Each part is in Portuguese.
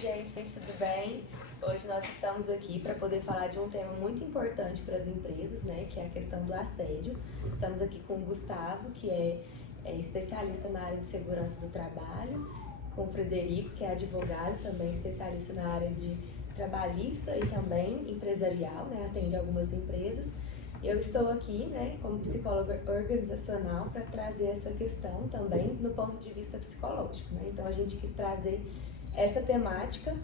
gente, tudo bem? Hoje nós estamos aqui para poder falar de um tema muito importante para as empresas, né, que é a questão do assédio. Estamos aqui com o Gustavo, que é especialista na área de segurança do trabalho, com o Frederico, que é advogado, também especialista na área de trabalhista e também empresarial, né, atende algumas empresas. Eu estou aqui, né, como psicóloga organizacional para trazer essa questão também no ponto de vista psicológico, né? Então a gente quis trazer essa temática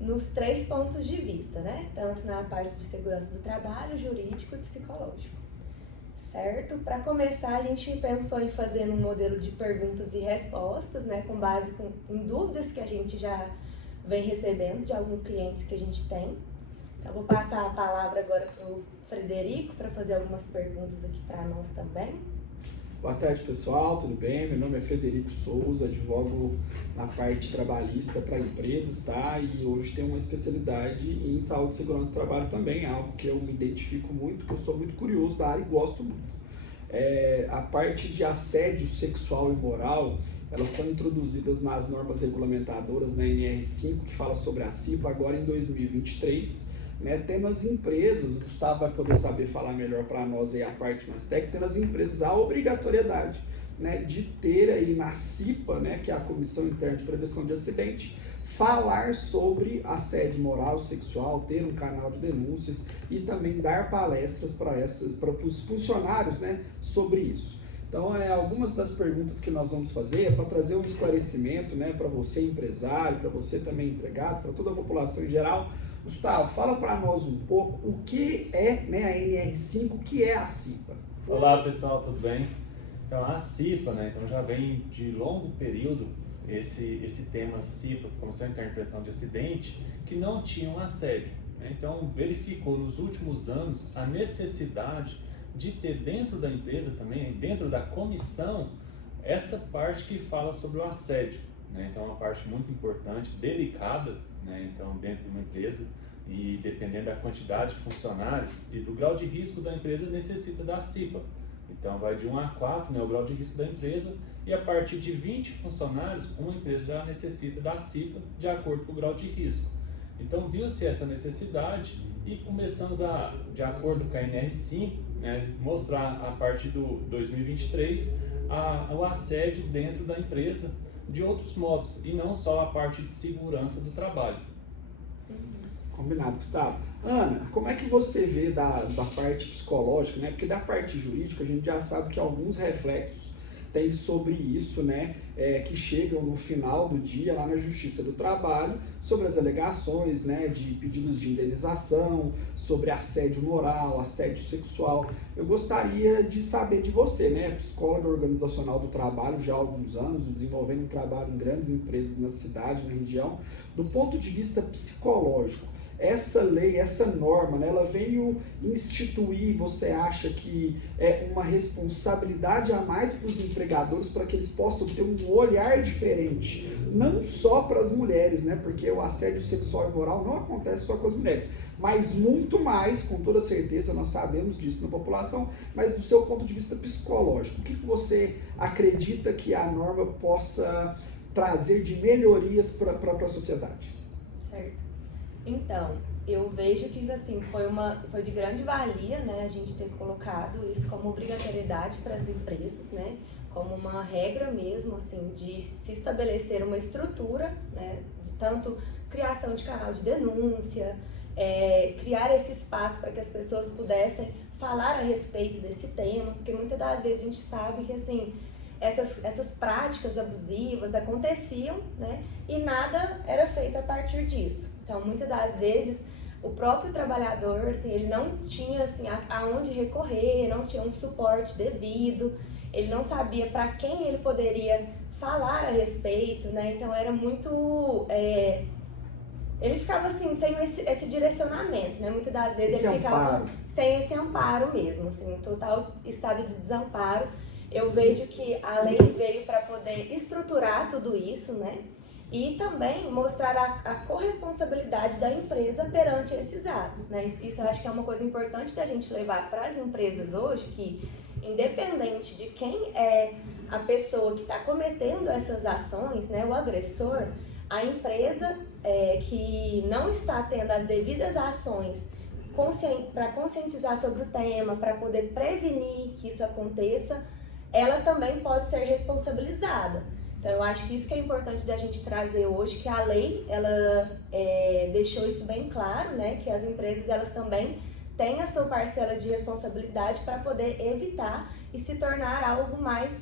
nos 3 pontos de vista, né? Tanto na parte de segurança do trabalho, jurídico e psicológico. Certo? Para começar, a gente pensou em fazer um modelo de perguntas e respostas, né, com base em dúvidas que a gente já vem recebendo de alguns clientes que a gente tem. Então, vou passar a palavra agora para o Frederico para fazer algumas perguntas aqui para nós também. Boa tarde, pessoal, tudo bem? Meu nome é Frederico Souza, advogo na parte trabalhista para empresas, tá? E hoje tenho uma especialidade em saúde e segurança do trabalho também, algo que eu me identifico muito, que eu sou muito curioso da área e gosto muito. A parte de assédio sexual e moral, elas foram introduzidas nas normas regulamentadoras na NR5, que fala sobre a CIPA, agora em 2023, né? Tem nas empresas, o Gustavo vai poder saber falar melhor para nós aí a parte mais técnica, tem nas empresas a obrigatoriedade, né, de ter aí na CIPA, né, que é a Comissão Interna de Prevenção de Acidente, falar sobre assédio moral, sexual, ter um canal de denúncias e também dar palestras para os funcionários, né, sobre isso. Então, algumas das perguntas que nós vamos fazer é para trazer um esclarecimento, né, para você empresário, para você também empregado, para toda a população em geral. Gustavo, fala para nós um pouco o que é, né, a NR5, o que é a CIPA. Olá pessoal, tudo bem? Então a CIPA, né, então já vem de longo período esse tema CIPA, Comissão Interna de Prevenção de Acidente, que não tinha um assédio, né? Então verificou nos últimos anos a necessidade de ter dentro da empresa também, dentro da comissão, essa parte que fala sobre o assédio, né? Então é uma parte muito importante, delicada, né? Então dentro de uma empresa, e dependendo da quantidade de funcionários e do grau de risco da empresa, necessita da CIPA. Então vai de 1 a 4, né, o grau de risco da empresa, e a partir de 20 funcionários, uma empresa já necessita da CIPA de acordo com o grau de risco. Então viu-se essa necessidade e começamos a, de acordo com a NR5, né, mostrar a partir do 2023 o assédio dentro da empresa de outros modos, e não só a parte de segurança do trabalho. Combinado, Gustavo. Ana, como é que você vê da parte psicológica, né? Porque da parte jurídica a gente já sabe que alguns reflexos tem sobre isso, né? Que chegam no final do dia lá na Justiça do Trabalho, sobre as alegações, né, de pedidos de indenização, sobre assédio moral, assédio sexual. Eu gostaria de saber de você, né, psicóloga organizacional do trabalho já há alguns anos, desenvolvendo um trabalho em grandes empresas na cidade, na região, do ponto de vista psicológico. Essa lei, essa norma, né, ela veio instituir, você acha que é uma responsabilidade a mais para os empregadores, para que eles possam ter um olhar diferente, não só para as mulheres, né, porque o assédio sexual e moral não acontece só com as mulheres, mas muito mais, com toda certeza, nós sabemos disso na população, mas do seu ponto de vista psicológico, o que você acredita que a norma possa trazer de melhorias para a sociedade? Certo. Então, eu vejo que assim, foi de grande valia, né, a gente ter colocado isso como obrigatoriedade para as empresas, né, como uma regra mesmo, assim, de se estabelecer uma estrutura, né, de tanto criação de canal de denúncia, criar esse espaço para que as pessoas pudessem falar a respeito desse tema, porque muitas das vezes a gente sabe que, assim, essas práticas abusivas aconteciam, né, e nada era feito a partir disso. Então, muitas das vezes, o próprio trabalhador, assim, ele não tinha, assim, aonde recorrer, não tinha um suporte devido, ele não sabia para quem ele poderia falar a respeito, né? Então, era muito... ele ficava, assim, sem esse direcionamento, né? Muitas das vezes ele ficava sem esse amparo mesmo, assim, um total estado de desamparo. Eu vejo que a lei veio para poder estruturar tudo isso, né? E também mostrar a corresponsabilidade da empresa perante esses atos, né? Isso eu acho que é uma coisa importante da gente levar para as empresas hoje, que independente de quem é a pessoa que está cometendo essas ações, né, o agressor, a empresa que não está tendo as devidas ações para conscientizar sobre o tema, para poder prevenir que isso aconteça, ela também pode ser responsabilizada. Então, eu acho que isso que é importante da gente trazer hoje, que a lei, ela deixou isso bem claro, né, que as empresas, elas também têm a sua parcela de responsabilidade para poder evitar e se tornar algo mais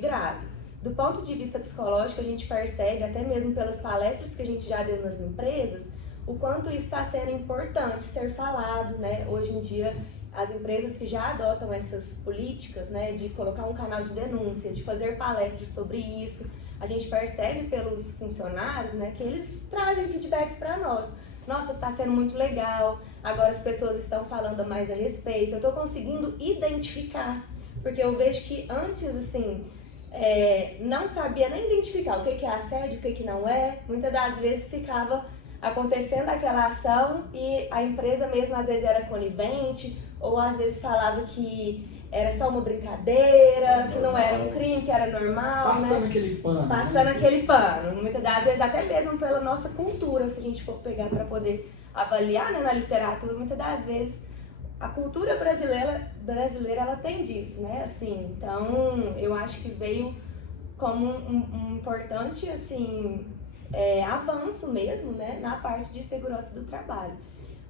grave. Do ponto de vista psicológico, a gente percebe, até mesmo pelas palestras que a gente já deu nas empresas, o quanto isso está sendo importante ser falado, né? Hoje em dia, as empresas que já adotam essas políticas, né, de colocar um canal de denúncia, de fazer palestras sobre isso, a gente percebe pelos funcionários, né, que eles trazem feedbacks para nós. Nossa, está sendo muito legal, agora as pessoas estão falando mais a respeito, eu estou conseguindo identificar, porque eu vejo que antes, assim, não sabia nem identificar o que é assédio, o que não é, muitas das vezes ficava acontecendo aquela ação e a empresa mesmo às vezes era conivente, ou às vezes falava que era só uma brincadeira, que não era um crime, que era normal, Passando né? aquele pano. Passando aquele pano. Muitas das vezes, até mesmo pela nossa cultura, se a gente for pegar para poder avaliar, né, na literatura, muitas das vezes a cultura brasileira ela tem disso, né? Assim, então, eu acho que veio como um importante, assim, avanço mesmo, né, na parte de segurança do trabalho.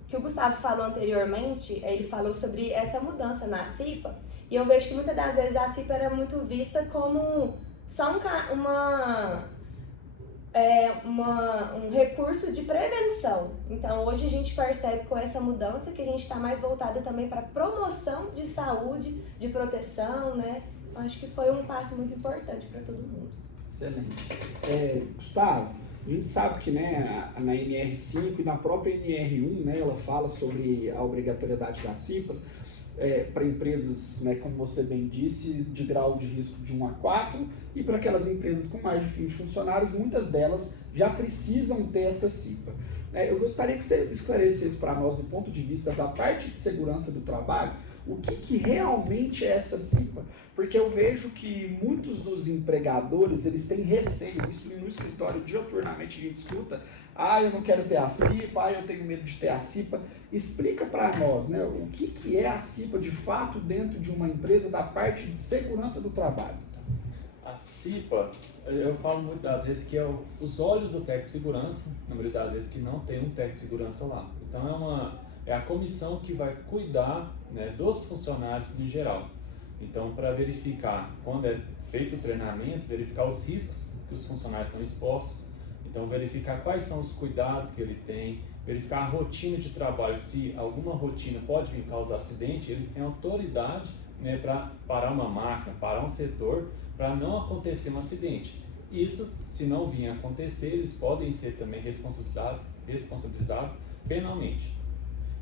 O que o Gustavo falou anteriormente, ele falou sobre essa mudança na CIPA, e eu vejo que muitas das vezes a CIPA era muito vista como só um recurso de prevenção. Então hoje a gente percebe com essa mudança que a gente está mais voltado também para promoção de saúde, de proteção, né? Acho que foi um passo muito importante para todo mundo. Excelente. Gustavo, a gente sabe que, né, na NR5 e na própria NR1, né, ela fala sobre a obrigatoriedade da CIPA para empresas, né, como você bem disse, de grau de risco de 1 a 4, e para aquelas empresas com mais de 20 funcionários, muitas delas já precisam ter essa CIPA. Eu gostaria que você esclarecesse para nós, do ponto de vista da parte de segurança do trabalho, o que realmente é essa CIPA. Porque eu vejo que muitos dos empregadores, eles têm receio, isso no escritório diuturnamente a gente escuta, eu não quero ter a CIPA, eu tenho medo de ter a CIPA. Explica para nós, né, o que é a CIPA de fato dentro de uma empresa da parte de segurança do trabalho. A CIPA, eu falo muitas das vezes que é os olhos do técnico de segurança, na maioria das vezes que não tem um técnico de segurança lá. Então é a comissão que vai cuidar, né, dos funcionários em geral. Então, para verificar, quando é feito o treinamento, verificar os riscos que os funcionários estão expostos, então verificar quais são os cuidados que ele tem, verificar a rotina de trabalho, se alguma rotina pode vir causar acidente, eles têm autoridade, né, para parar uma máquina, parar um setor, para não acontecer um acidente. Isso, se não vir a acontecer, eles podem ser também responsabilizados penalmente.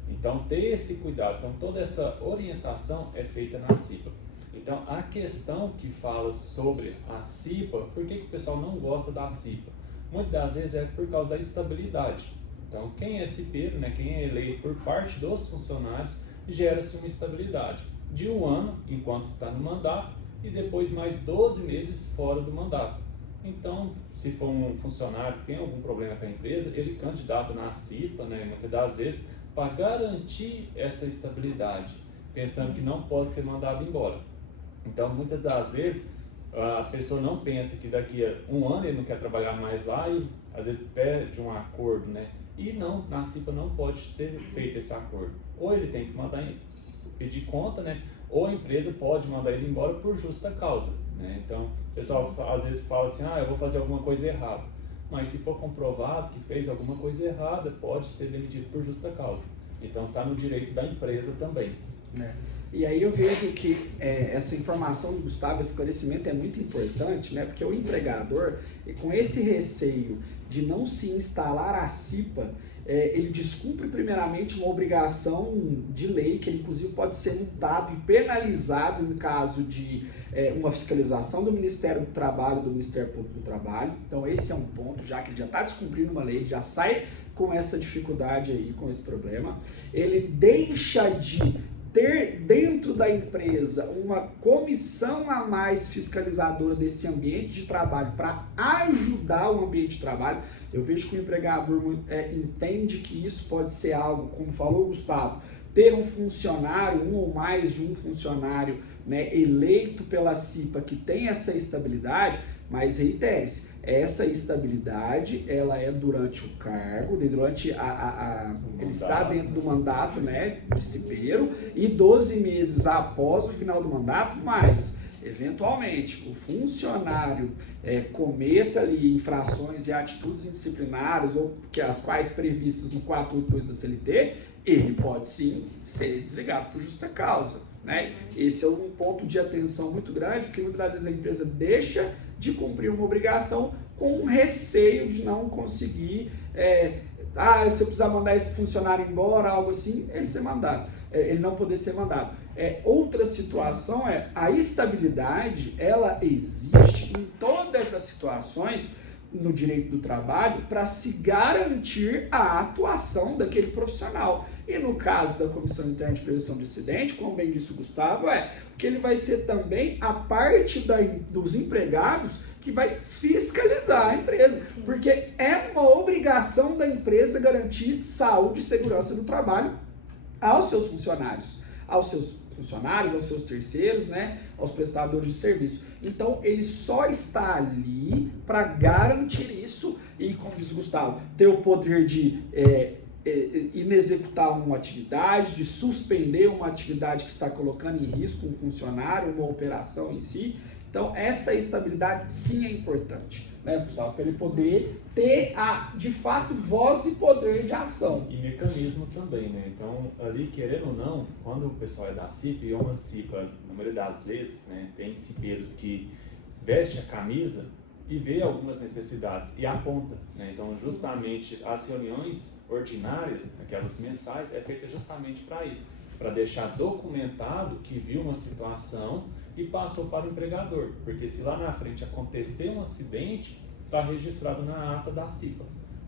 Então, ter esse cuidado, então toda essa orientação é feita na CIPA. Então, a questão que fala sobre a CIPA, por que o pessoal não gosta da CIPA? Muitas das vezes é por causa da estabilidade. Então, quem é cipeiro, né, quem é eleito por parte dos funcionários, gera-se uma estabilidade de 1 ano, enquanto está no mandato, e depois mais 12 meses fora do mandato. Então, se for um funcionário que tem algum problema com a empresa, ele candidata na CIPA, né, muitas das vezes, para garantir essa estabilidade, pensando que não pode ser mandado embora. Então, muitas das vezes, a pessoa não pensa que daqui a 1 ano ele não quer trabalhar mais lá e, às vezes, pede um acordo, né? E não, na CIPA não pode ser feito esse acordo. Ou ele tem que pedir conta, né? Ou a empresa pode mandar ele embora por justa causa, né? Então, o pessoal às vezes fala assim, eu vou fazer alguma coisa errada. Mas se for comprovado que fez alguma coisa errada, pode ser demitido por justa causa. Então está no direito da empresa também. E aí eu vejo que essa informação do Gustavo, esse esclarecimento é muito importante, né? Porque o empregador, com esse receio de não se instalar a CIPA, ele descumpre primeiramente uma obrigação de lei, que ele inclusive pode ser multado e penalizado em caso de uma fiscalização do Ministério do Trabalho, do Ministério Público do Trabalho. Então esse é um ponto, já que ele já está descumprindo uma lei, já sai com essa dificuldade aí, com esse problema. Ele deixa de ter dentro da empresa uma comissão a mais fiscalizadora desse ambiente de trabalho para ajudar o ambiente de trabalho. Eu vejo que o empregador entende que isso pode ser algo, como falou o Gustavo, ter um funcionário, um ou mais de um funcionário, né, eleito pela CIPA que tem essa estabilidade, mas reitere-se, essa estabilidade ela é durante o cargo, durante ele está dentro do mandato, né, de cipeiro, e 12 meses após o final do mandato, mas eventualmente o funcionário cometa ali infrações e atitudes indisciplinares ou que as quais previstas no 482 da CLT, ele pode sim ser desligado por justa causa, né? Esse é um ponto de atenção muito grande, porque muitas das vezes a empresa deixa de cumprir uma obrigação com um receio de não conseguir, se eu precisar mandar esse funcionário embora, algo assim, ele não poder ser mandado. Outra situação a estabilidade, ela existe em todas as situações no direito do trabalho para se garantir a atuação daquele profissional. E no caso da Comissão Interna de Prevenção de Acidente, como bem disse o Gustavo, que ele vai ser também a parte dos empregados que vai fiscalizar a empresa, porque é uma obrigação da empresa garantir saúde e segurança no trabalho aos seus funcionários, aos seus terceiros, né, aos prestadores de serviço. Então, ele só está ali para garantir isso e, como diz o Gustavo, ter o poder de inexecutar uma atividade, de suspender uma atividade que está colocando em risco um funcionário, uma operação em si. Então, essa estabilidade sim é importante, né, Gustavo? Para ele poder ter, de fato, voz e poder de ação. E mecanismo também, né? Então, ali, querendo ou não, quando o pessoal é da CIPA, e umas CIPAs, na maioria das vezes, né, tem cipeiros que vestem a camisa e vê algumas necessidades e aponta, né? Então, justamente, as reuniões ordinárias, aquelas mensais, é feita justamente para isso, para deixar documentado que viu uma situação e passou para o empregador, porque se lá na frente acontecer um acidente, está registrado na ata da CIPA.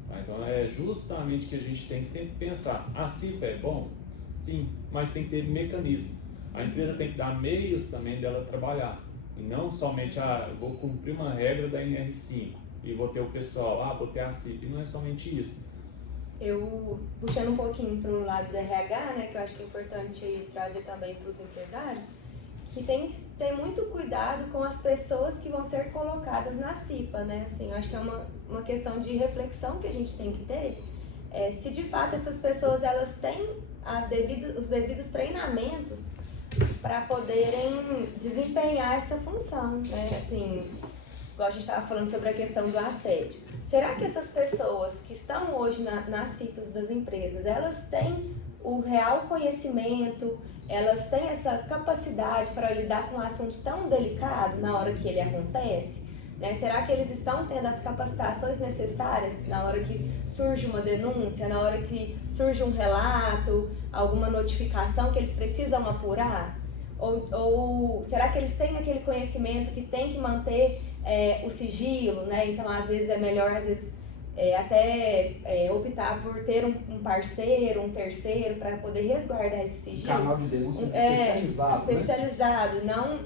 Tá? Então é justamente que a gente tem que sempre pensar, a CIPA é bom? Sim, mas tem que ter mecanismo. A empresa tem que dar meios também dela trabalhar, e não somente, vou cumprir uma regra da NR5 e vou ter o pessoal, vou ter a CIPA, e não é somente isso. Eu, puxando um pouquinho para o lado do RH, né, que eu acho que é importante trazer também para os empresários, que tem que ter muito cuidado com as pessoas que vão ser colocadas na CIPA, né? Assim, eu acho que é uma questão de reflexão que a gente tem que ter, se de fato essas pessoas elas têm os devidos treinamentos para poderem desempenhar essa função, né? Assim, igual a gente estava falando sobre a questão do assédio. Será que essas pessoas que estão hoje nas CIPAs das empresas, elas têm o real conhecimento, elas têm essa capacidade para lidar com um assunto tão delicado na hora que ele acontece? Né? Será que eles estão tendo as capacitações necessárias na hora que surge uma denúncia, na hora que surge um relato, alguma notificação que eles precisam apurar? Ou será que eles têm aquele conhecimento que tem que manter o sigilo, né? Então, às vezes é melhor, optar por ter um parceiro, um terceiro, para poder resguardar esse sigilo. Um canal de denúncia especializado, né? Não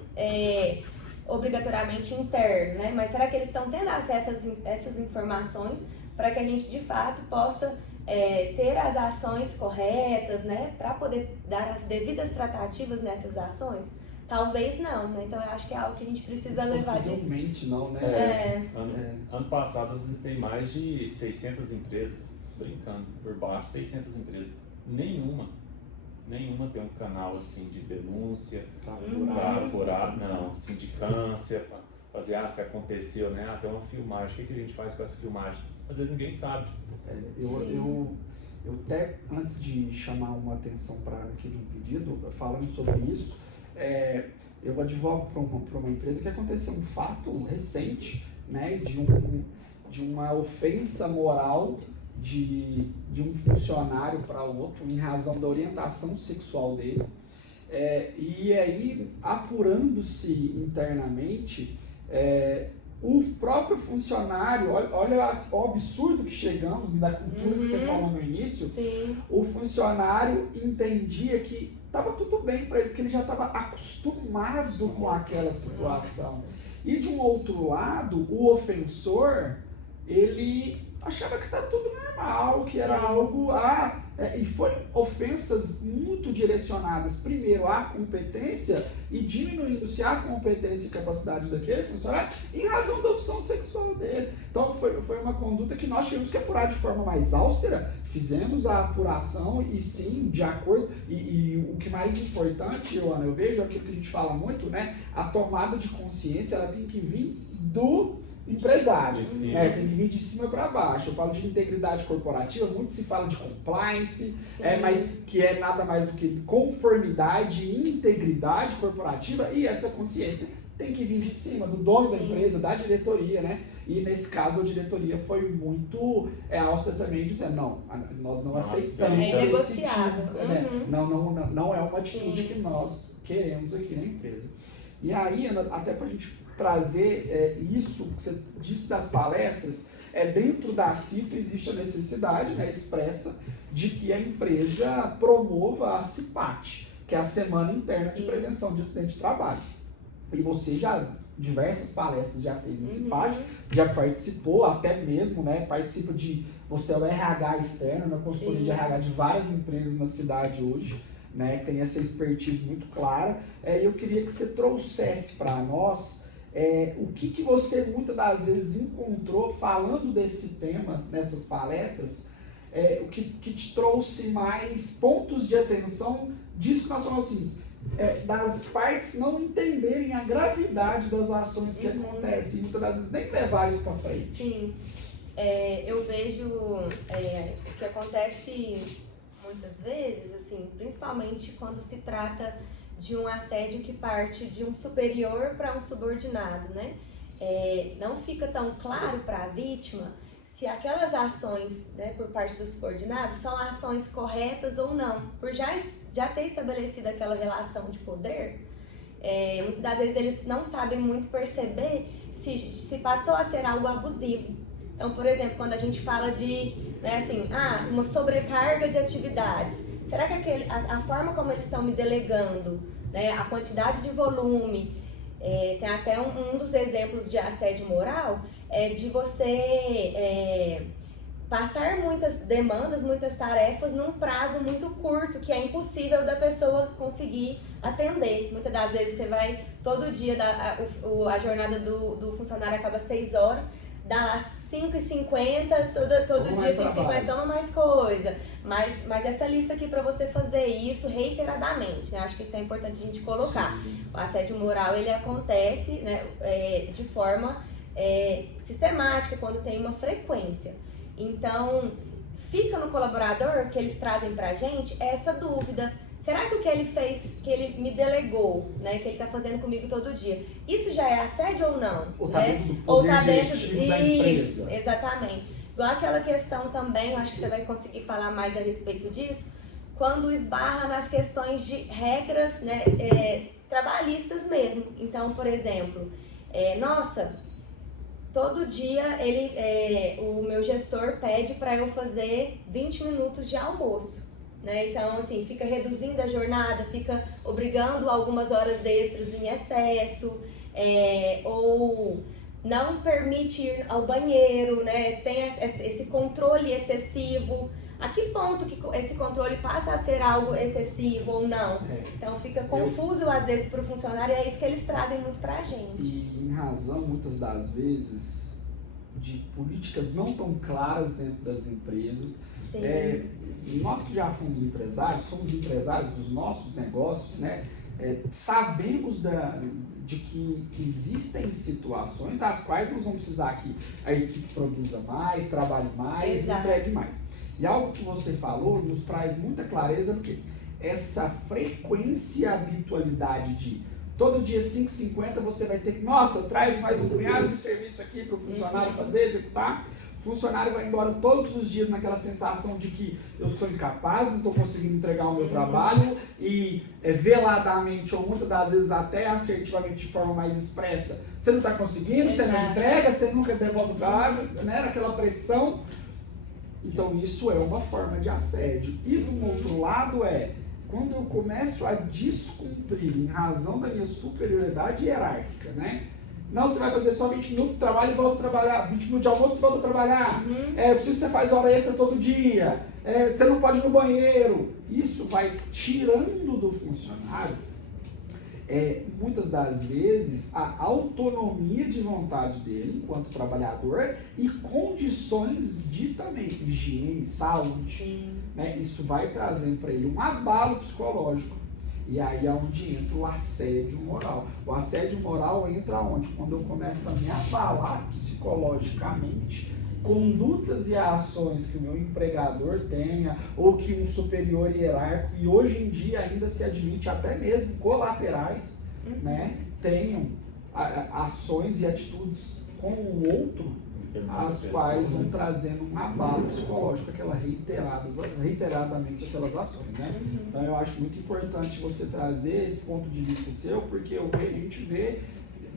obrigatoriamente interno, né? Mas será que eles estão tendo acesso a essas informações para que a gente, de fato, possa ter as ações corretas, né? Para poder dar as devidas tratativas nessas ações? Talvez não, né? Então eu acho que é algo que a gente precisa levar de... Possivelmente não, né? Ano passado eu visitei mais de 600 empresas, brincando, por baixo, 600 empresas. Nenhuma tem um canal assim de denúncia, para apurar, não, sindicância, para fazer, se aconteceu, né? Tem uma filmagem, o que a gente faz com essa filmagem? Às vezes ninguém sabe. Eu até, antes de chamar uma atenção para aqui de um pedido, falando sobre isso, eu advogo para uma empresa que aconteceu um fato recente, né, de uma ofensa moral de um funcionário para outro em razão da orientação sexual dele, e aí apurando-se internamente, o próprio funcionário, olha o absurdo que chegamos da cultura que você falou no início. Sim. O funcionário entendia que estava tudo bem para ele, porque ele já estava acostumado com aquela situação. E de um outro lado, o ofensor, ele achava que está tudo normal, que era algo... e foi ofensas muito direcionadas, primeiro, à competência e diminuindo-se a competência e capacidade daquele funcionário em razão da opção sexual dele. Então, foi uma conduta que nós tivemos que apurar de forma mais austera, fizemos a apuração e sim, de acordo, e o que mais importante, Ana, eu vejo aquilo que a gente fala muito, né? A tomada de consciência, ela tem que vir do empresário, tem que vir de cima para baixo. Eu falo de integridade corporativa, muito se fala de compliance, mas que é nada mais do que conformidade e integridade corporativa, e essa consciência tem que vir de cima, do dono da empresa, da diretoria, né? E nesse caso a diretoria foi muito austera também, dizendo, não, nós não aceitamos esse tipo, né? Não é uma atitude que nós queremos aqui na empresa. E aí, Ana, até para a gente trazer isso que você disse das palestras, dentro da CIPA existe a necessidade, né, expressa de que a empresa promova a CIPAT, que é a Semana Interna de Prevenção de Acidente de Trabalho. E você já, diversas palestras já fez esse CIPAT, já participou, até mesmo, né, participa você é o RH externo, na consultoria de RH de várias empresas na cidade hoje, né, que tem essa expertise muito clara. Eu queria que você trouxesse para nós o que você muitas das vezes encontrou falando desse tema nessas palestras, o que te trouxe mais pontos de atenção disso que nós falamos assim, das partes não entenderem a gravidade das ações que acontecem e muitas das vezes nem levar isso para frente. Sim, eu vejo o que acontece muitas vezes, assim, principalmente quando se trata de um assédio que parte de um superior para um subordinado, né? Não fica tão claro para a vítima se aquelas ações, né, por parte do subordinado são ações corretas ou não, por já ter estabelecido aquela relação de poder. Muitas das vezes eles não sabem muito perceber se passou a ser algo abusivo. Então, por exemplo, quando a gente fala de, né, assim, uma sobrecarga de atividades, será que a forma como eles estão me delegando, né, a quantidade de volume, tem até um dos exemplos de assédio moral, de você passar muitas demandas, muitas tarefas num prazo muito curto, que é impossível da pessoa conseguir atender. Muitas das vezes você vai, todo dia, a jornada do funcionário acaba às 6 horas, dá lá 5h50, todo dia 5h50, toma mais coisa. Mas essa lista aqui para você fazer isso reiteradamente, né? Acho que isso é importante a gente colocar. Sim. O assédio moral, ele acontece, né, de forma sistemática, quando tem uma frequência. Então, fica no colaborador, que eles trazem pra gente, essa dúvida. Será que o que ele fez, que ele me delegou, né, que ele está fazendo comigo todo dia, isso já é assédio ou não? Ou está dentro do poder diretivo da empresa? Isso, exatamente. Igual aquela questão também, eu acho que você vai conseguir falar mais a respeito disso, quando esbarra nas questões de regras, né, trabalhistas mesmo. Então, por exemplo, todo dia o meu gestor pede para eu fazer 20 minutos de almoço. Né? Então, assim, fica reduzindo a jornada, fica obrigando algumas horas extras em excesso, ou não permite ir ao banheiro, né? Tem esse controle excessivo. A que ponto que esse controle passa a ser algo excessivo ou não? Então fica confuso às vezes para o funcionário, e é isso que eles trazem muito para a gente. E em razão, muitas das vezes, de políticas não tão claras dentro das empresas. Nós que já fomos empresários, somos empresários dos nossos negócios, né? Sabemos de que existem situações às quais nós vamos precisar que a equipe produza mais, trabalhe mais, entregue mais. E algo que você falou nos traz muita clareza, porque essa frequência e habitualidade de todo dia 5h50 você vai ter que, traz mais um punhado de serviço aqui para o funcionário fazer, executar. O funcionário vai embora todos os dias naquela sensação de que eu sou incapaz, não estou conseguindo entregar o meu trabalho e veladamente ou muitas das vezes até assertivamente de forma mais expressa, você não está conseguindo, você não entrega, você nunca devolve o trabalho, né? Naquela pressão. Então isso é uma forma de assédio. E do outro lado quando eu começo a descumprir em razão da minha superioridade hierárquica, né? Não, você vai fazer só 20 minutos de trabalho e volta a trabalhar. 20 minutos de almoço e volta a trabalhar. Eu preciso que você faz hora extra todo dia. Você não pode ir no banheiro. Isso vai tirando do funcionário, muitas das vezes, a autonomia de vontade dele enquanto trabalhador e condições de também higiene, saúde. Né? Isso vai trazendo para ele um abalo psicológico. E aí é onde entra o assédio moral. O assédio moral entra onde? Quando eu começo a me abalar psicologicamente, condutas e ações que o meu empregador tenha, ou que um superior hierárquico, e hoje em dia ainda se admite até mesmo colaterais, né, tenham ações e atitudes com o outro, as quais vão trazendo um abalo psicológico, reiteradamente aquelas ações, né? Então eu acho muito importante você trazer esse ponto de vista seu, porque a gente vê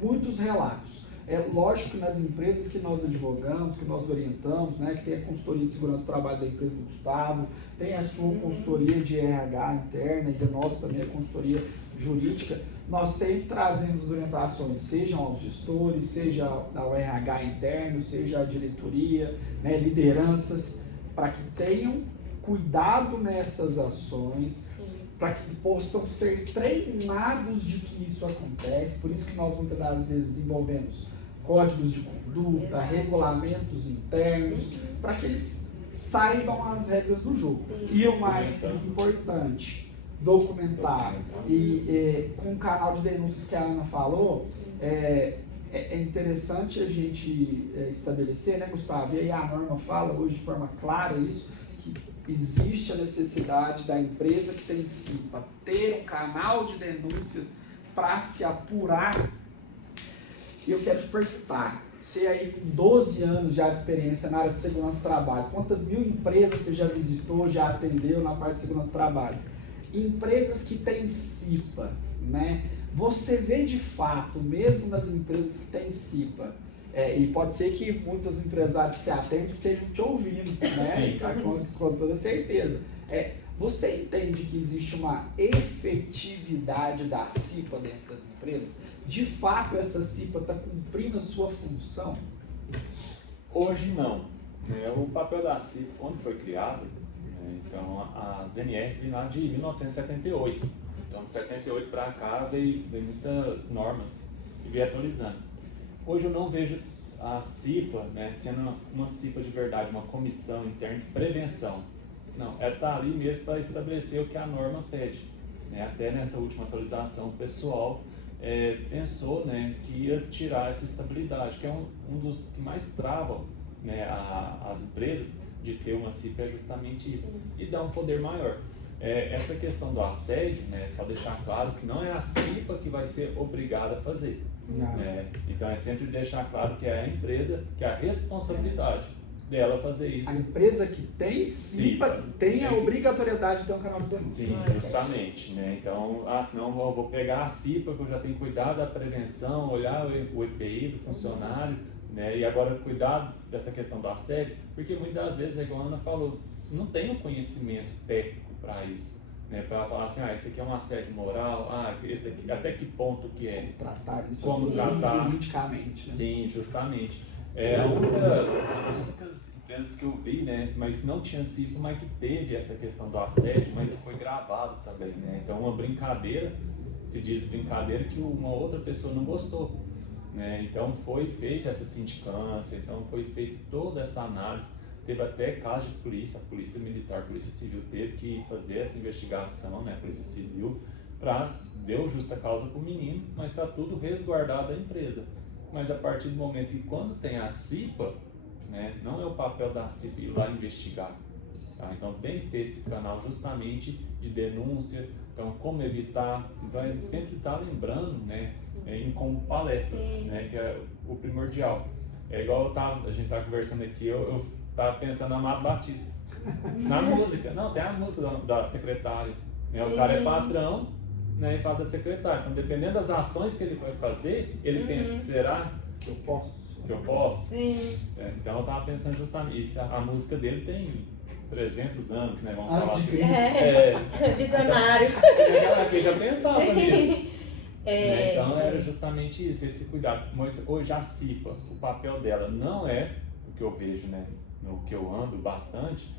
muitos relatos. É lógico que nas empresas que nós advogamos, que nós orientamos, né, que tem a consultoria de segurança do trabalho da empresa do Gustavo, tem a sua consultoria de RH interna e a nossa também a consultoria jurídica, nós sempre trazemos as orientações, sejam aos gestores, seja ao RH interno, seja à diretoria, né, lideranças, para que tenham cuidado nessas ações, para que possam ser treinados de que isso acontece. Por isso que nós muitas das vezes desenvolvemos códigos de conduta, regulamentos internos, para que eles saibam as regras do jogo. E o mais importante, documentar. E com o canal de denúncias que a Ana falou, é interessante a gente estabelecer, né, Gustavo? E aí a norma fala hoje de forma clara isso, que existe a necessidade da empresa que tem CIPA ter um canal de denúncias para se apurar. E eu quero te perguntar, você aí com 12 anos já de experiência na área de segurança do trabalho, quantas mil empresas você já visitou, já atendeu na parte de segurança do trabalho? Empresas que têm CIPA, né? Você vê de fato, mesmo nas empresas que têm CIPA, e pode ser que muitos empresários que se atendem estejam te ouvindo, né? Com toda certeza. Você entende que existe uma efetividade da CIPA dentro das empresas? De fato, essa CIPA está cumprindo a sua função? Hoje não. O papel da CIPA, quando foi criado, então as NRs vêm lá de 1978. Então de 78 para cá veio muitas normas e veio atualizando. Hoje eu não vejo a CIPA, sendo uma CIPA de verdade, uma comissão interna de prevenção. Não, ela está ali mesmo para estabelecer o que a norma pede. Até nessa última atualização, o pessoal pensou que ia tirar essa estabilidade, que é um dos que mais travam as empresas de ter uma CIPA, é justamente isso, e dar um poder maior. Essa questão do assédio, só deixar claro que não é a CIPA que vai ser obrigada a fazer. Então é sempre deixar claro que é a empresa, que é a responsabilidade dela fazer isso. A empresa que tem CIPA tem a obrigatoriedade de ter um canal de denúncia. Sim, justamente. Então, senão eu vou pegar a CIPA, que eu já tenho que cuidar da prevenção, olhar o EPI do funcionário, e agora cuidar dessa questão do assédio, porque muitas das vezes, igual a Ana falou, não tem o conhecimento técnico para isso. Para falar assim, esse aqui é um assédio moral, esse aqui, até que ponto que é. Tratar isso como tratar juridicamente. Né? Sim, justamente. As únicas empresas que eu vi, mas que não tinha CIPA, mas que teve essa questão do assédio, mas que foi gravado também. Então uma brincadeira, se diz brincadeira, que uma outra pessoa não gostou. Então foi feita essa sindicância, então foi feita toda essa análise. Teve até caso de polícia, a polícia militar, a polícia civil teve que fazer essa investigação, a polícia civil, deu justa causa para o menino, mas está tudo resguardado da empresa. Mas a partir do momento que quando tem a CIPA, não é o papel da CIPA ir lá investigar. Tá? Então tem que ter esse canal justamente de denúncia, então como evitar, então a gente sempre está lembrando, como palestras, que é o primordial. É igual a gente tá conversando aqui, eu tava pensando na Amado Batista. Na música. Não, tem a música da secretária. Né? O cara é patrão, né, e fala da secretária. Então, dependendo das ações que ele vai fazer, ele pensa, será Que eu posso. que eu posso? Sim. Então, eu tava pensando justamente isso. A música dele tem 300 anos, né? Vamos Antes falar. de Cristo. Visionário. Então, já pensava nisso. Então era justamente isso, esse cuidado. Mas hoje a CIPA, o papel dela não é, o que eu vejo, né, no que eu ando bastante,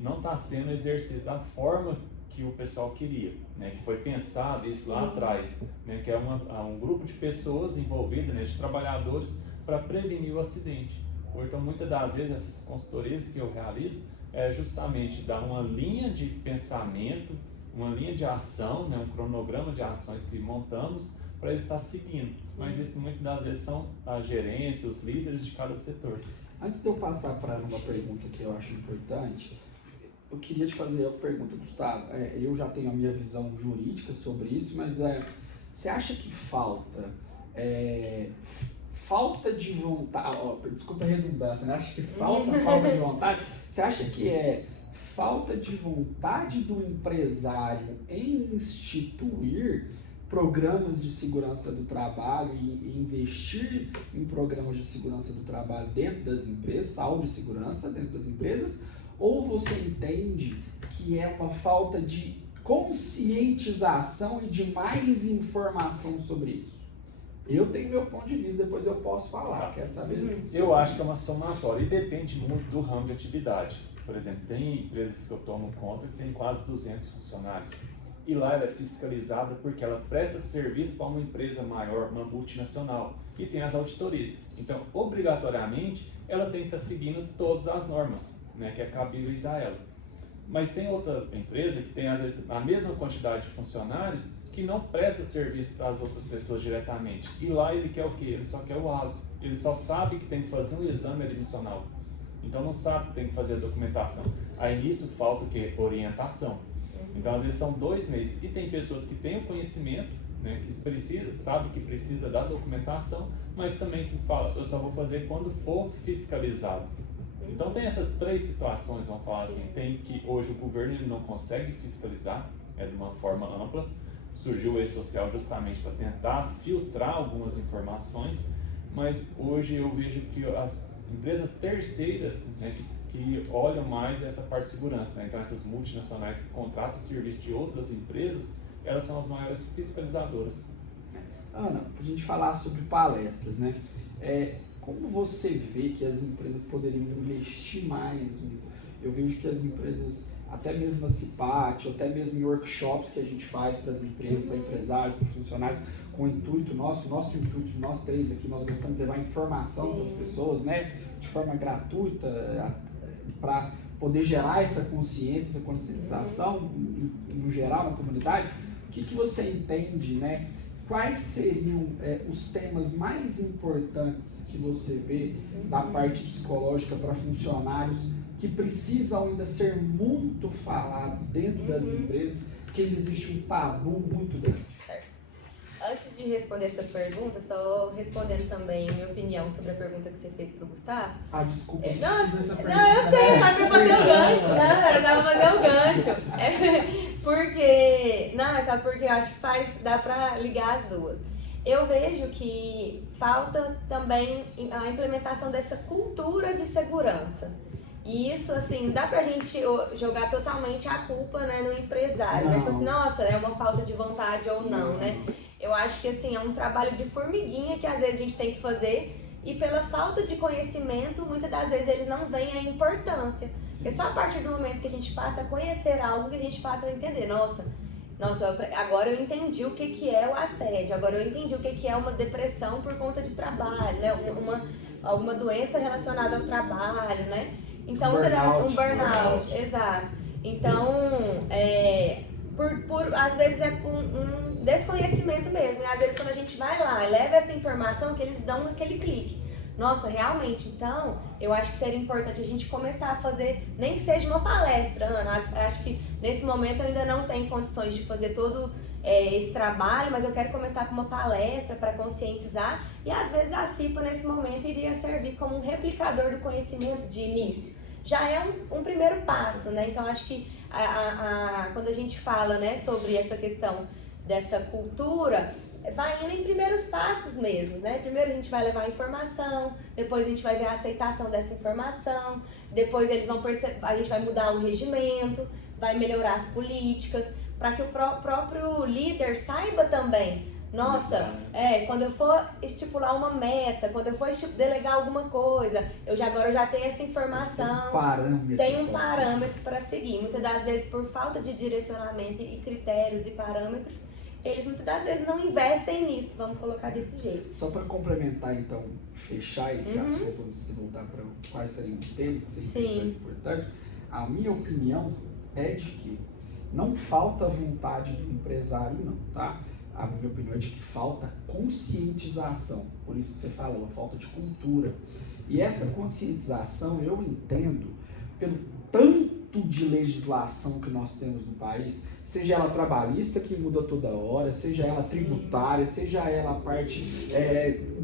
não está sendo exercido da forma que o pessoal queria, né, que foi pensado isso lá atrás, né, que é um grupo de pessoas envolvidas, né, de trabalhadores, para prevenir o acidente. Então, muitas das vezes, essas consultorias que eu realizo é justamente dar uma linha de pensamento, uma linha de ação, né, um cronograma de ações que montamos para estar seguindo. Mas isso muitas das vezes são a gerência, os líderes de cada setor. Antes de eu passar para uma pergunta que eu acho importante, eu queria te fazer uma pergunta, Gustavo. Eu já tenho a minha visão jurídica sobre isso, mas você acha que falta de vontade, desculpa a redundância, né? Acha que falta de vontade? Você acha que falta de vontade do empresário em instituir programas de segurança do trabalho e investir em programas de segurança do trabalho dentro das empresas, saúde e segurança dentro das empresas, ou você entende que é uma falta de conscientização e de mais informação sobre isso? Eu tenho meu ponto de vista, depois eu posso falar, quero saber. Eu acho que é uma somatória e depende muito do ramo de atividade. Por exemplo, tem empresas que eu tomo conta que tem quase 200 funcionários. E lá ela é fiscalizada porque ela presta serviço para uma empresa maior, uma multinacional. E tem as auditorias. Então, obrigatoriamente, ela tem que estar seguindo todas as normas, né, que é cabíveis a ela. Mas tem outra empresa que tem, às vezes, a mesma quantidade de funcionários que não presta serviço para as outras pessoas diretamente. E lá ele quer o quê? Ele só quer o ASO. Ele só sabe que tem que fazer um exame admissional. Então não sabe que tem que fazer a documentação. Aí nisso falta o quê? Orientação. Então às vezes são 2 meses. E tem pessoas que têm o conhecimento, né, que sabe que precisa da documentação, mas também que fala, eu só vou fazer quando for fiscalizado. Então tem essas 3 situações, vamos falar assim. Tem que hoje o governo ele não consegue fiscalizar, de uma forma ampla. Surgiu o E-Social justamente para tentar filtrar algumas informações, mas hoje eu vejo que as empresas terceiras, né, que olham mais essa parte de segurança, né? Então essas multinacionais que contratam o serviço de outras empresas, elas são as maiores fiscalizadoras. Ana, para a gente falar sobre palestras, né? Como você vê que as empresas poderiam investir mais nisso? Eu vejo que as empresas, até mesmo a CIPAT, até mesmo em workshops que a gente faz para as empresas, para empresários, para funcionários, com o intuito nosso intuito, nós 3 aqui, nós gostamos de levar informação para as pessoas, né, de forma gratuita, para poder gerar essa consciência, essa conscientização, no geral, na comunidade. O que você entende, né? Quais seriam os temas mais importantes que você vê da parte psicológica para funcionários que precisam ainda ser muito falados dentro das empresas, porque existe um tabu muito grande? Certo. Antes de responder essa pergunta, só respondendo também a minha opinião sobre a pergunta que você fez para o Gustavo. Desculpa. Não, eu sei, só para fazer o gancho. Não, eu tava fazendo o gancho. Porque eu acho que dá para ligar as duas. Eu vejo que falta também a implementação dessa cultura de segurança. E isso, assim, dá pra gente jogar totalmente a culpa, né, no empresário. Né? Tipo assim, nossa, é uma falta de vontade ou não, né? Eu acho que, assim, é um trabalho de formiguinha que às vezes a gente tem que fazer e pela falta de conhecimento, muitas das vezes eles não veem a importância. Porque só a partir do momento que a gente passa a conhecer algo que a gente passa a entender, nossa, agora eu entendi o que é o assédio, agora eu entendi o que é uma depressão por conta de trabalho, né? Alguma doença relacionada ao trabalho, né? Então, um burnout, exato. Então, às vezes é por um desconhecimento mesmo. E às vezes quando a gente vai lá e leva essa informação, que eles dão naquele clique. Nossa, realmente, então, eu acho que seria importante a gente começar a fazer, nem que seja uma palestra, Ana. Acho que nesse momento eu ainda não tenho condições de fazer todo esse trabalho, mas eu quero começar com uma palestra para conscientizar, e às vezes a CIPA nesse momento iria servir como um replicador do conhecimento de início. Já é um primeiro passo, né? Então acho que quando a gente fala, né, sobre essa questão dessa cultura, vai indo em primeiros passos mesmo, né? Primeiro a gente vai levar a informação, depois a gente vai ver a aceitação dessa informação, depois eles vão perceber, a gente vai mudar o regimento, vai melhorar as políticas, para que o próprio líder saiba também, nossa, quando eu for estipular uma meta, quando eu for delegar alguma coisa, agora eu já tenho essa informação, tem um parâmetro para seguir. Muitas das vezes, por falta de direcionamento e critérios e parâmetros, eles muitas das vezes não investem nisso, vamos colocar desse jeito. Só para complementar, então, fechar esse assunto, antes de voltar para quais seriam os temas que seriam mais importantes, a minha opinião é de que não falta vontade do empresário, não, tá? A minha opinião é de que falta conscientização, por isso que você falou, falta de cultura. E essa conscientização eu entendo pelo tanto de legislação que nós temos no país, seja ela trabalhista, que muda toda hora, seja ela tributária, seja ela a parte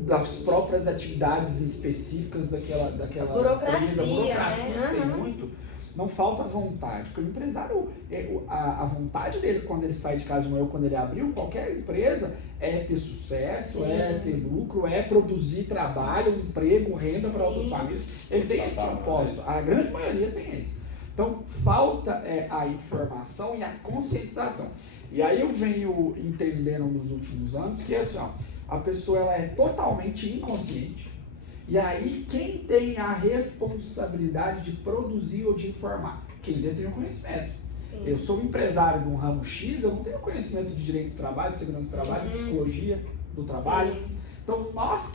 das próprias atividades específicas daquela burocracia, né? Tem muito. Não falta vontade, porque o empresário, a vontade dele quando ele sai de casa de manhã, quando ele abriu qualquer empresa, é ter sucesso, é ter lucro, é produzir trabalho, emprego, renda para outras famílias. Ele tem esse propósito, a grande maioria tem esse. Então, falta a informação e a conscientização. E aí eu venho entendendo nos últimos anos que assim, a pessoa ela é totalmente inconsciente. E aí, quem tem a responsabilidade de produzir ou de informar? Quem detém o conhecimento. Sim. Eu sou um empresário de um ramo X, eu não tenho conhecimento de direito do trabalho, de segurança do trabalho, de psicologia do trabalho. Sim. Então, nós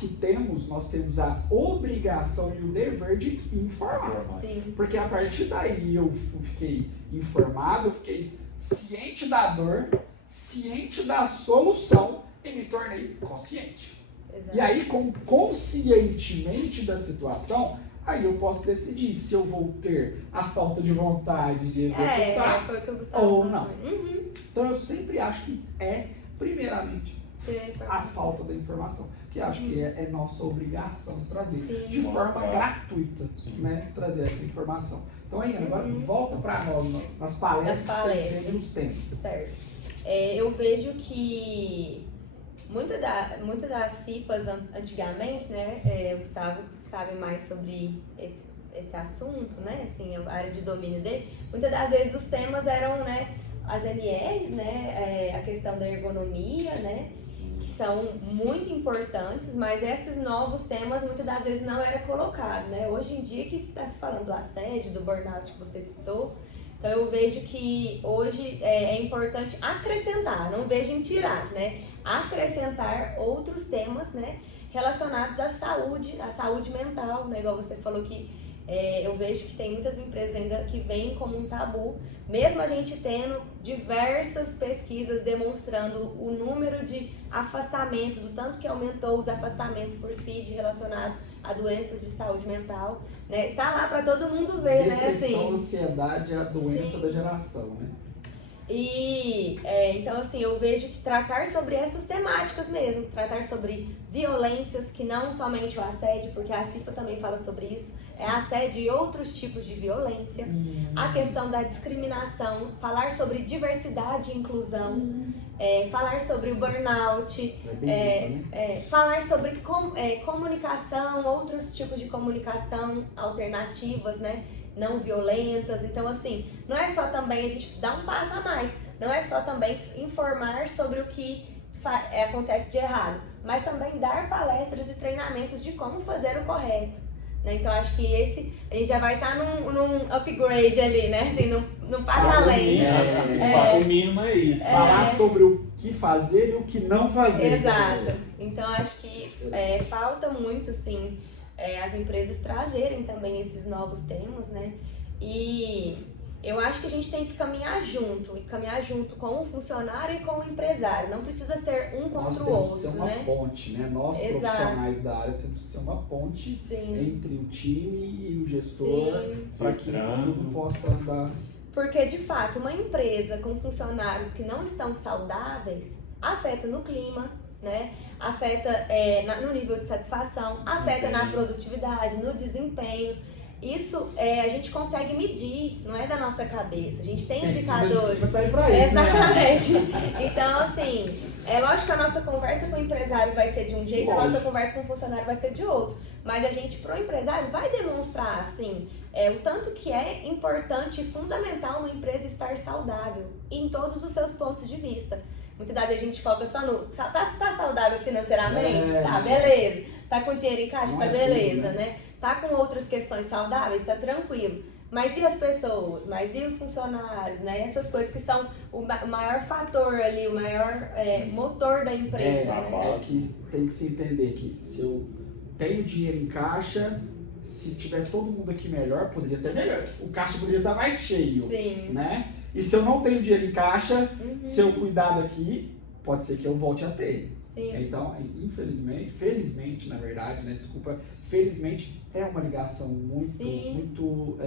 temos a obrigação e o dever de informar. Sim. Porque a partir daí eu fiquei informado, eu fiquei ciente da dor, ciente da solução e me tornei consciente. Exato. E aí, conscientemente da situação, aí eu posso decidir se eu vou ter a falta de vontade de executar ou não. Então eu sempre acho que primeiramente, a falta da informação, que acho que é nossa obrigação trazer de forma gratuita, né, trazer essa informação. Então aí, agora volta para nós nas palestras e nos temas. Certo. Eu vejo que muitas das CIPAs antigamente, né, o Gustavo sabe mais sobre esse assunto, né, assim, a área de domínio dele, muitas das vezes os temas eram, né, as NRs, né, a questão da ergonomia, né, que são muito importantes, mas esses novos temas muitas das vezes não era colocado, né, hoje em dia que está se falando do assédio, do burnout que você citou, então eu vejo que hoje é importante acrescentar, não vejo em tirar, né, acrescentar outros temas, né, relacionados à saúde mental, né, igual você falou que eu vejo que tem muitas empresas ainda que veem como um tabu, mesmo a gente tendo diversas pesquisas demonstrando o número de afastamentos, o tanto que aumentou os afastamentos por CID relacionados a doenças de saúde mental, né, tá lá para todo mundo ver, né, assim. Depressão, ansiedade é a doença da geração, né. E então assim, eu vejo que tratar sobre essas temáticas mesmo, tratar sobre violências, que não somente o assédio, porque a CIPA também fala sobre isso, assédio e outros tipos de violência, a questão da discriminação, falar sobre diversidade e inclusão, falar sobre o burnout, falar sobre comunicação, outros tipos de comunicação alternativas, né? Não violentas. Então assim, não é só também a gente dar um passo a mais, não é só também informar sobre o que acontece de errado, mas também dar palestras e treinamentos de como fazer o correto, né? Então acho que a gente já vai estar num upgrade ali, né? Assim, não passa além. O mínimo é isso. Falar sobre o que fazer e o que não fazer. Exato. Então acho que falta muito, sim, as empresas trazerem também esses novos temas, né? E eu acho que a gente tem que caminhar junto com o funcionário e com o empresário. Não precisa ser um contra o outro, né? Nós temos que ser uma ponte, né? Nós, profissionais da área, temos que ser uma ponte entre o time e o gestor, para que tudo possa andar Porque, de fato, uma empresa com funcionários que não estão saudáveis afeta no clima, né? Afeta no nível de satisfação, afeta na produtividade, no desempenho. Isso a gente consegue medir, não é da nossa cabeça. A gente tem indicadores. Exatamente. Né? Então, assim, é lógico que a nossa conversa com o empresário vai ser de um jeito, a nossa conversa com o funcionário vai ser de outro. Mas a gente, pro empresário, vai demonstrar, assim, o tanto que é importante e fundamental uma empresa estar saudável em todos os seus pontos de vista. Muitas das vezes a gente foca só no... Tá saudável financeiramente? Tá, beleza. Tá com dinheiro em caixa? Tá, beleza, né? Tá com outras questões saudáveis? Tá tranquilo. Mas e as pessoas? Mas e os funcionários, né? Essas coisas que são o maior fator ali, o maior motor da empresa, né? Que tem que se entender que se eu tenho dinheiro em caixa, se tiver todo mundo aqui melhor, poderia ter melhor. O caixa poderia estar mais cheio, sim, né? E se eu não tenho dinheiro em caixa, se eu cuidar daqui, pode ser que eu volte a ter. Sim. Então, infelizmente, felizmente, na verdade, né? Desculpa, felizmente é uma ligação muito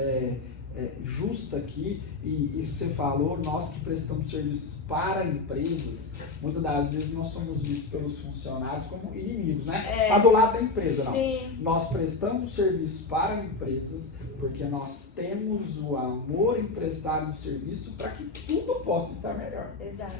justa aqui, e isso que você falou, nós que prestamos serviços para empresas, muitas das vezes nós somos vistos pelos funcionários como inimigos, né? Tá do lado da empresa, não. Sim. Nós prestamos serviço para empresas porque nós temos o amor em prestar um serviço para que tudo possa estar melhor. Exato.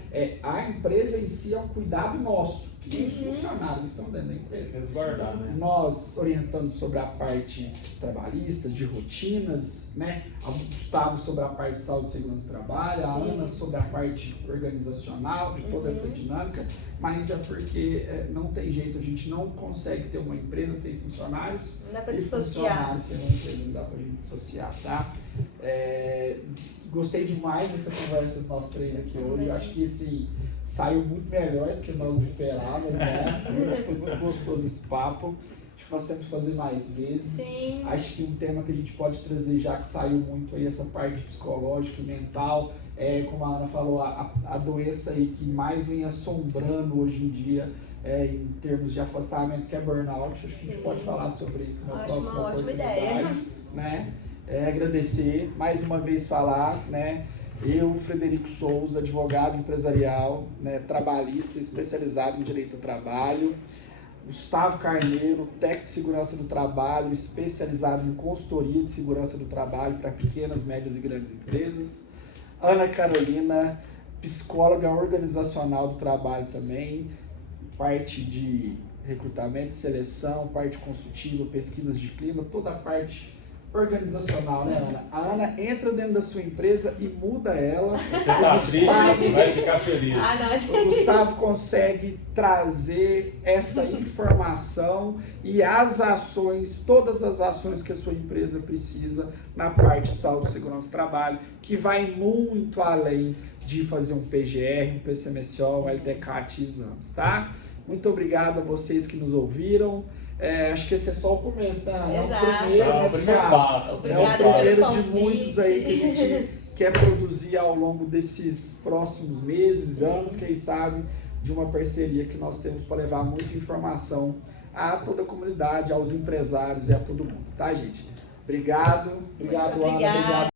A empresa em si é um cuidado nosso, que os funcionários estão dentro da empresa. Resguardar, né? Nós orientando sobre a parte trabalhista, de rotinas, né? O Gustavo sobre a parte de saúde, segurança do trabalho, a Ana sobre a parte organizacional, de toda essa dinâmica, mas é porque não tem jeito, a gente não consegue ter uma empresa sem funcionários e funcionários sem uma empresa, não dá pra gente dissociar, tá? Gostei demais dessa conversa de nós três aqui hoje, eu acho que assim, saiu muito melhor do que nós esperávamos, né? Foi muito gostoso esse papo. Acho que nós temos que fazer mais vezes. Sim. Acho que um tema que a gente pode trazer, já que saiu muito aí, essa parte psicológica e mental, como a Ana falou, a doença aí que mais vem assombrando hoje em dia, em termos de afastamentos, que é burnout. Acho que a gente pode falar sobre isso na próxima oportunidade. Ótima ideia. Né? Agradecer, mais uma vez falar, né? Eu, Frederico Souza, advogado empresarial, né, trabalhista, especializado em direito do trabalho. Gustavo Carneiro, técnico de segurança do trabalho, especializado em consultoria de segurança do trabalho para pequenas, médias e grandes empresas. Ana Carolina, psicóloga organizacional do trabalho também, parte de recrutamento e seleção, parte consultiva, pesquisas de clima, toda a parte organizacional, né, Ana? A Ana entra dentro da sua empresa e muda ela. Você tá triste, vai ficar feliz. O Gustavo consegue trazer essa informação e as ações, todas as ações que a sua empresa precisa na parte de saúde e segurança do trabalho, que vai muito além de fazer um PGR, um PCMSO, um LTCAT e exames, tá? Muito obrigado a vocês que nos ouviram. Acho que esse é só o começo, tá? Exato. É o primeiro passo. Obrigada é o primeiro pelo de muitos aí que a gente quer produzir ao longo desses próximos meses, anos, quem sabe, de uma parceria que nós temos para levar muita informação a toda a comunidade, aos empresários e a todo mundo, tá, gente? Obrigado, Ana, obrigado.